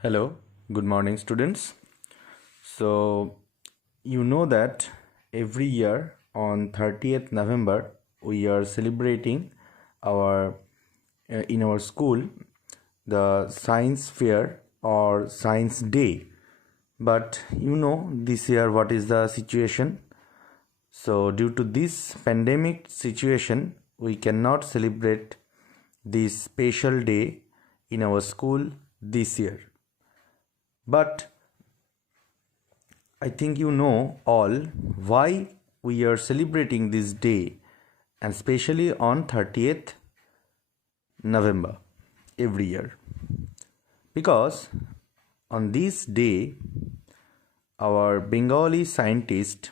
Hello, good morning, students. So, you know that every year on 30th November we are celebrating our in our school the science fair or science day. But this year what is the situation? So, due to this pandemic situation, we cannot celebrate this special day in our school this year. But I think you know all why we are celebrating this day, and especially on 30th November every year. Because on this day, our Bengali scientist,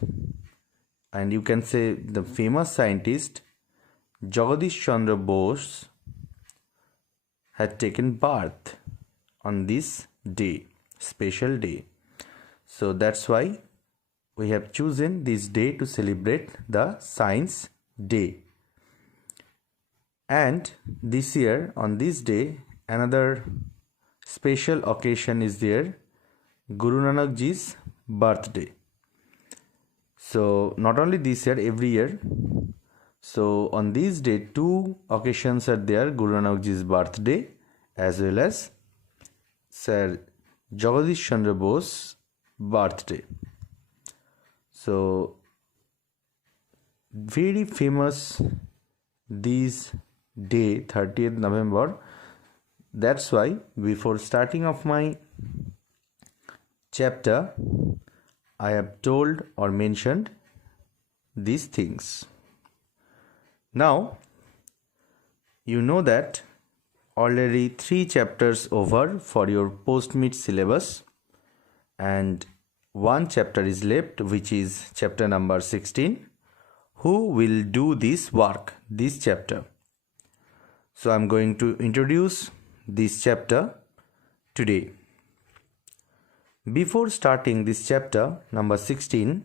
and you can say the famous scientist Jagadish Chandra Bose, had taken birth on this day, special day. So that's why we have chosen this day to celebrate the Science Day. And this year, on this day, another special occasion is there, Guru Nanak Ji's birthday. So not only this year, every year. So on this day, two occasions are there, Guru Nanak Ji's birthday as well as Sir Jagadish Chandra Bose birthday. So very famous this day, 30th November. That's why before starting of my chapter, I have told or mentioned these things. Now you know that already 3 chapters over for your post-meet syllabus, and 1 chapter is left, which is chapter number 16. Who will do this work, this chapter? So I'm going to introduce this chapter today. Before starting this chapter number 16,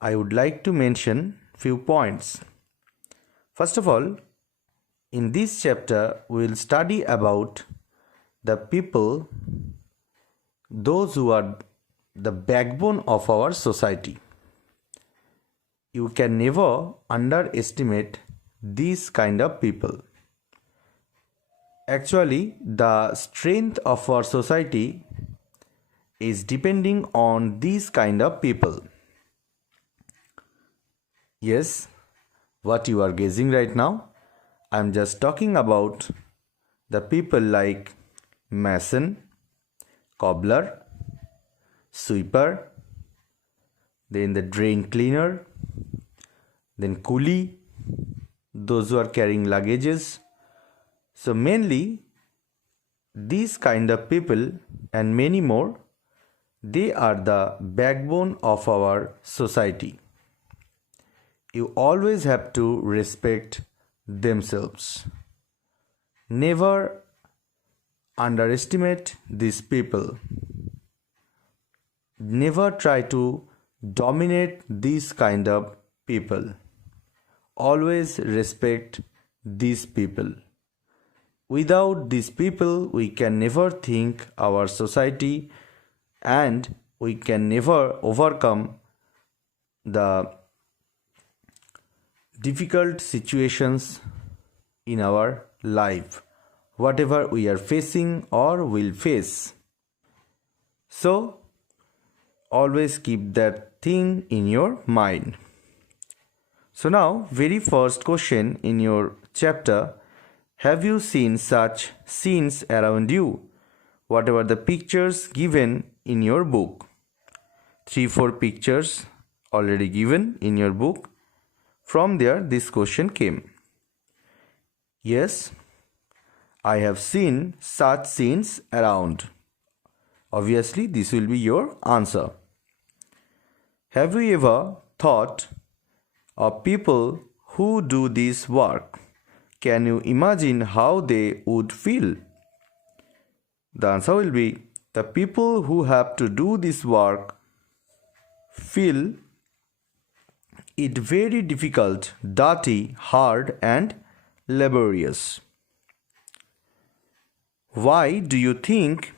I would like to mention few points. First of all, in this chapter we will study about the people, those who are the backbone of our society. You can never underestimate these kind of people. Actually, the strength of our society is depending on these kind of people. Yes, what you are gazing right now, I am just talking about the people like mason, cobbler, sweeper, then the drain cleaner, then coolie, those who are carrying luggages. So mainly these kind of people and many more, they are the backbone of our society. You always have to respect themselves. Never underestimate these people. Never try to dominate these kind of people. Always respect these people. Without these people, we can never think our society, and we can never overcome the difficult situations in our life, whatever we are facing or will face. So always keep that thing in your mind. So now, very first question in your chapter, have you seen such scenes around you? Whatever the pictures given in your book. 3-4 pictures already given in your book. From there, this question came. Yes, I have seen such scenes around. Obviously, this will be your answer. Have you ever thought of people who do this work? Can you imagine how they would feel? The answer will be, the people who have to do this work feel it very difficult, dirty, hard, and laborious. Why do you think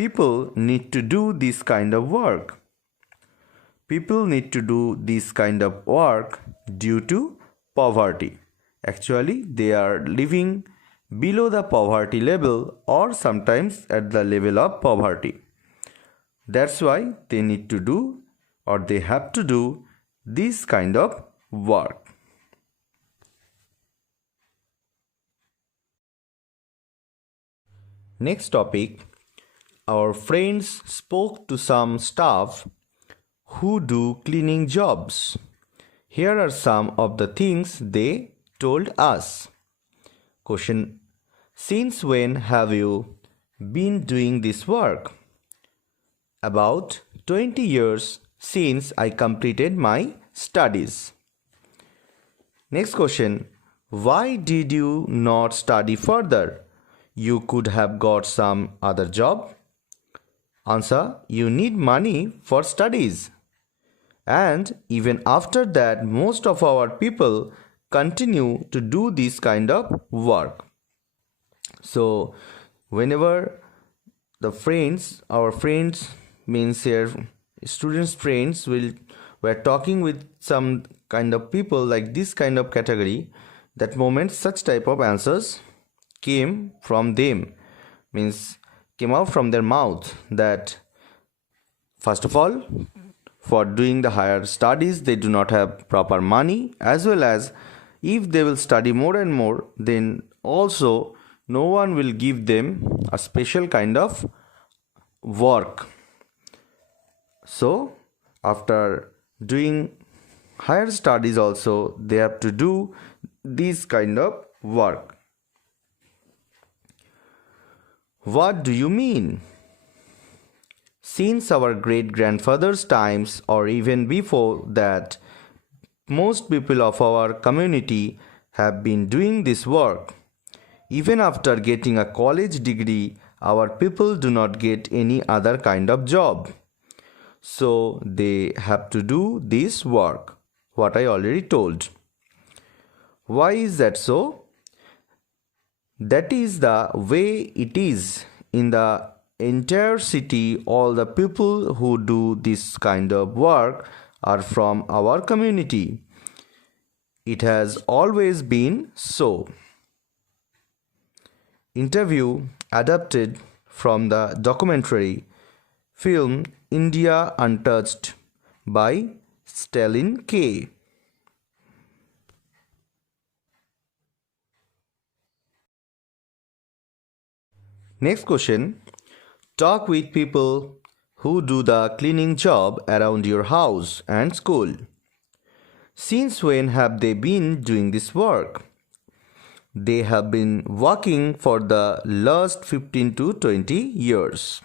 people need to do this kind of work. People need to do this kind of work due to poverty. Actually, they are living below the poverty level or sometimes at the level of poverty. That's why they need to do or they have to do this kind of work. Next topic, our friends spoke to some staff who do cleaning jobs. Here are some of the things they told us. Question: since when have you been doing this work? About 20 years since I completed my studies. Next question: why did you not study further? You could have got some other job. Answer: you need money for studies. And even after that, most of our people continue to do this kind of work. So whenever our friends means here students friends were talking with some kind of people like this kind of category, that moment such type of answers came from them, means came out from their mouth, that first of all, for doing the higher studies they do not have proper money, as well as if they will study more and more, then also no one will give them a special kind of work. So after doing higher studies also they have to do this kind of work. What do you mean? Since our great-grandfathers' times or even before that, most people of our community have been doing this work. Even after getting a college degree, our people do not get any other kind of job. So they have to do this work, what I already told. Why is that so? That is the way it is in the entire city. All the people who do this kind of work are from our community. It has always been so. Interview adapted from the documentary film India Untouched by Stalin K. Next question. Talk with people who do the cleaning job around your house and school. Since when have they been doing this work? They have been working for the last 15 to 20 years.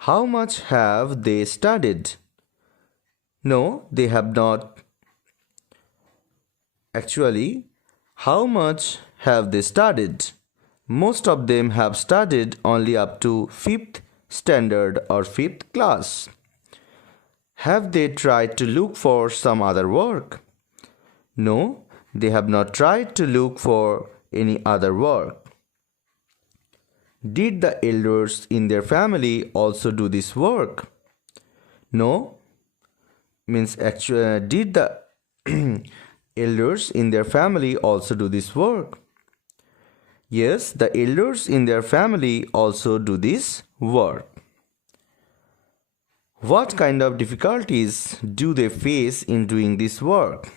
How much have they studied? No, they have not. Actually, how much have they studied? Most of them have studied only up to 5th standard or 5th class. Have they tried to look for some other work? No, they have not tried to look for any other work. Did the elders in their family also do this work? No, means actually, did the elders in their family also do this work? Yes, the elders in their family also do this work. What kind of difficulties do they face in doing this work?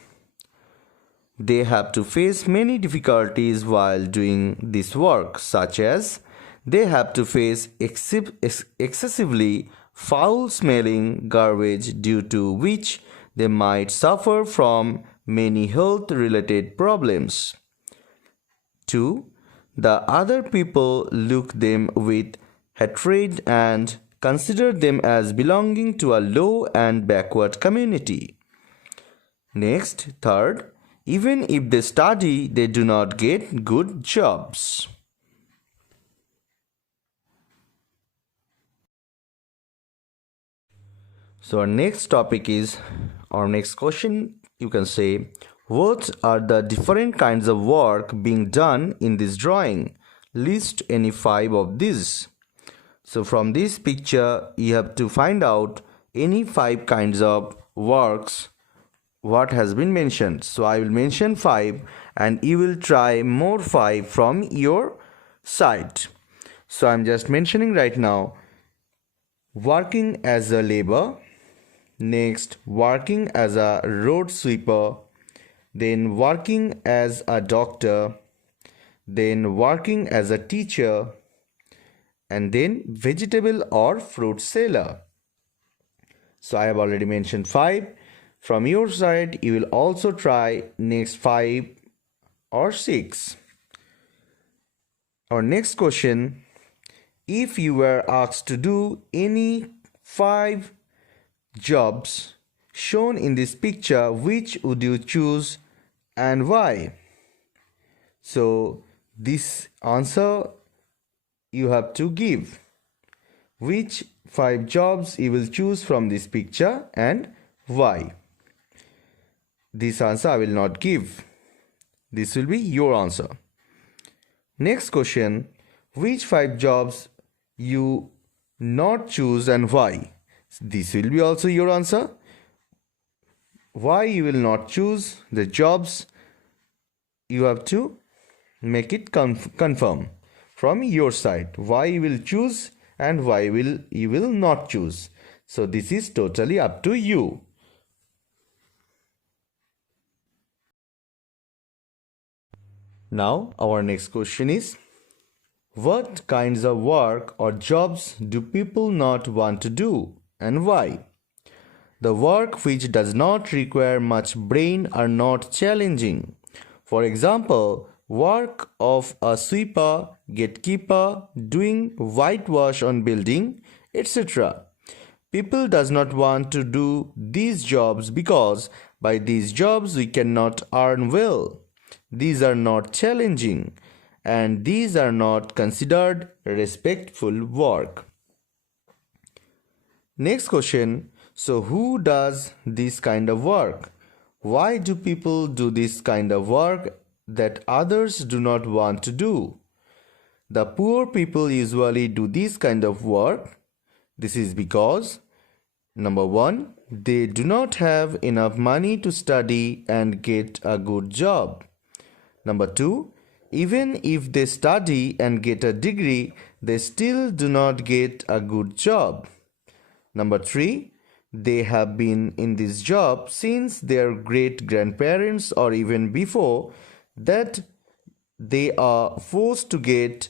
They have to face many difficulties while doing this work, such as they have to face excessively foul-smelling garbage, due to which they might suffer from many health-related problems. 2. The other people look them with hatred and consider them as belonging to a low and backward community. Next, 3rd, even if they study, they do not get good jobs. So our next topic is, our next question, you can say, what are the different kinds of work being done in this drawing? List any 5 of these. So from this picture, you have to find out any 5 kinds of works what has been mentioned. So I will mention 5 and you will try more 5 from your side. So I'm just mentioning right now working as a labor, next working as a road sweeper, then working as a doctor, then working as a teacher, and then vegetable or fruit seller. So I have already mentioned 5. From your side, you will also try next 5 or 6. Our next question, if you were asked to do any 5 jobs shown in this picture, which would you choose and why? So this answer you have to give. Which 5 jobs you will choose from this picture and why? This answer I will not give. This will be your answer. Next question, which 5 jobs you not choose and why? This will be also your answer. Why you will not choose the jobs, you have to make it confirm from your side. Why you will choose and why you will not choose. So this is totally up to you. Now our next question is, what kinds of work or jobs do people not want to do and why? The work which does not require much brain are not challenging. For example, work of a sweeper, gatekeeper, doing whitewash on building, etc. People does not want to do these jobs because by these jobs we cannot earn well. These are not challenging and these are not considered respectful work. Next question, so who does this kind of work? Why do people do this kind of work that others do not want to do? The poor people usually do this kind of work. This is because, number 1, they do not have enough money to study and get a good job. Number 2, even if they study and get a degree, they still do not get a good job. Number 3, they have been in this job since their great-grandparents or even before that they are forced to get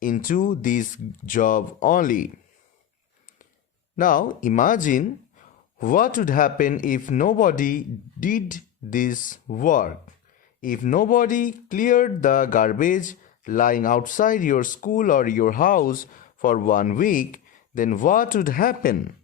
into this job only. Now imagine what would happen if nobody did this work. If nobody cleared the garbage lying outside your school or your house for 1 week, then what would happen?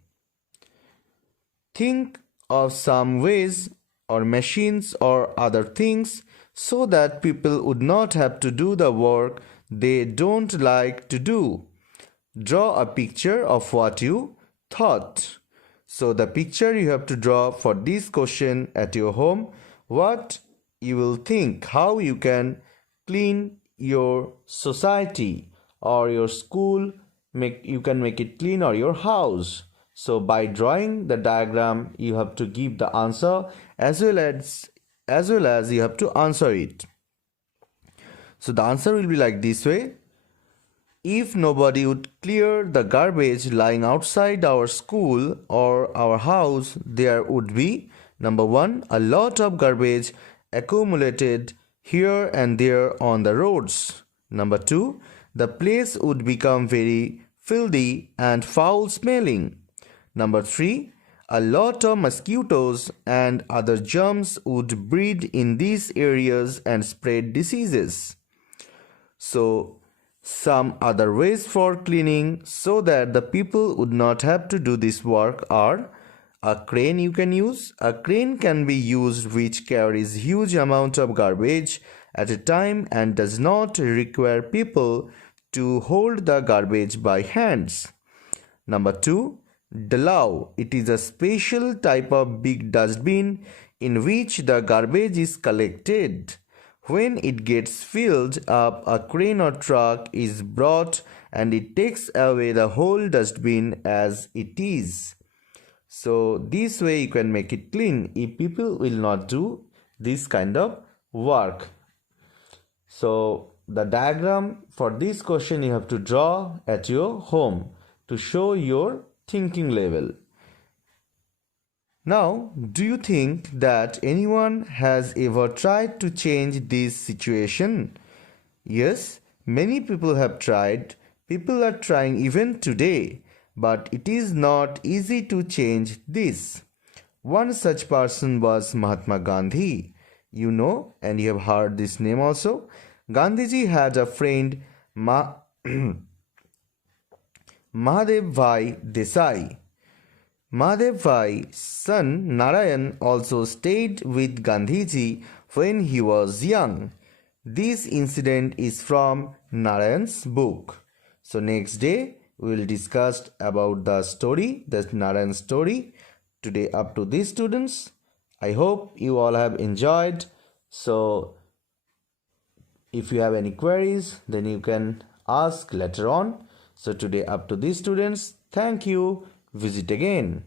Think of some ways or machines or other things so that people would not have to do the work they don't like to do. Draw a picture of what you thought. So the picture you have to draw for this question at your home, what you will think, how you can clean your society or your school, you can make it clean, or your house. So by drawing the diagram, you have to give the answer as well as you have to answer it. So the answer will be like this way. If nobody would clear the garbage lying outside our school or our house, there would be, number 1, a lot of garbage accumulated here and there on the roads. Number 2, the place would become very filthy and foul smelling. Number 3, a lot of mosquitoes and other germs would breed in these areas and spread diseases. So, some other ways for cleaning so that the people would not have to do this work are: a crane you can use. A crane can be used which carries huge amount of garbage at a time and does not require people to hold the garbage by hands. Number 2, Dalao. It is a special type of big dustbin in which the garbage is collected. When it gets filled up, a crane or truck is brought and it takes away the whole dustbin as it is. So this way you can make it clean if people will not do this kind of work. So the diagram for this question you have to draw at your home to show your thinking level. Now, do you think that anyone has ever tried to change this situation? Yes, many people have tried. People are trying even today, but it is not easy to change this. One such person was Mahatma Gandhi. You know, and you have heard this name also. Gandhiji had a friend, Mahadev Bhai Desai. Mahadev Bhai's son Narayan also stayed with Gandhiji when he was young. This incident is from Narayan's book. So next day we will discuss about the story, the Narayan story. Today up to these students. I hope you all have enjoyed. So if you have any queries, then you can ask later on. So today up to these students. Thank you. Visit again.